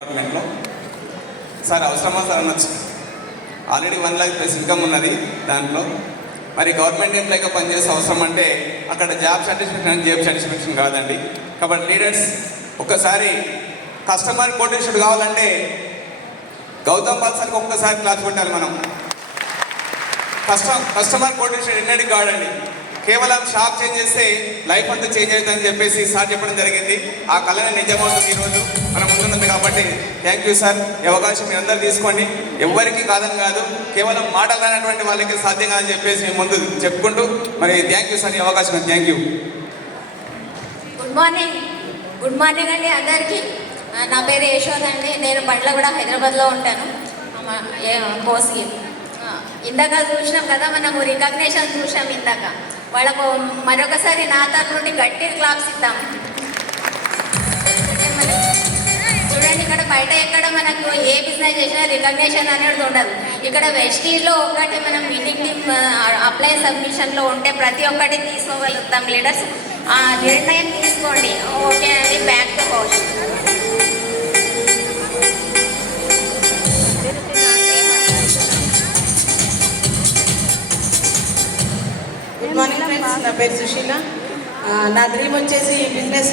డిపార్ట్మెంట్లో సార్ అవసరమా సార్ అనొచ్చు. ఆల్రెడీ 1 lakh ప్లస్ ఇన్కమ్ ఉన్నది దాంట్లో. మరి గవర్నమెంట్ ఎంప్లాయ్గా పనిచేసే అవసరం అంటే అక్కడ జాబ్ సాటిస్ఫాక్షన్ కాదండి. కాబట్టి లీడర్స్ ఒక్కసారి కస్టమర్ కోటేషన్ కావాలంటే గౌతమ్ బాల్ సార్కి ఒక్కసారి క్లాస్ పెట్టాలి మనం. కస్టమర్ కోటేషన్ ఎన్నటికి కాదండి, కేవలం షాప్ చేంజ్ చేస్తే లైఫ్ అంతా చేంజ్ అవుతుందని చెప్పేసి సార్ చెప్పడం జరిగింది. ఆ కళనే నిజమవుతుంది ఈరోజు మన ముందున్నది. కాబట్టి థ్యాంక్ యూ సార్. ఈ అవకాశం మీ అందరూ తీసుకోండి. ఎవరికి కాదని కాదు, కేవలం మాటలైనటువంటి వాళ్ళకి సాధ్యం కాదని చెప్పేసి మీ ముందు చెప్పుకుంటూ మరి థ్యాంక్ యూ సార్ ఈ అవకాశం. Thank you. గుడ్ మార్నింగ్ అండి అందరికీ. నా పేరు యశోద అండి. నేను బండ్లగూడ హైదరాబాద్లో ఉంటాను. కోసి ఇందాక చూసినాం కదా, మనము రికగ్నేషన్ చూసాం ఇందాక. వాళ్ళకు మరొకసారి నా తరఫు నుండి గట్టి క్లాప్స్ ఇద్దాం. చూడండి, ఇక్కడ బయట ఎక్కడ మనకు ఏ బిజినెస్ చేసినా రికగ్నేషన్ అనేది ఉండదు. ఇక్కడ వెస్టీజ్లో ఒకటి మనం మీటింగ్ టీమ్ అప్లై సబ్మిషన్లో ఉంటే ప్రతి ఒక్కటి తీసుకోగలుగుతాం. లీడర్స్ ఆ నిర్ణయం తీసుకోండి. ఓకే అండి, back to house. Good morning friends, నా పేరు సుశీల. నా డ్రీమ్ వచ్చేసి బిజినెస్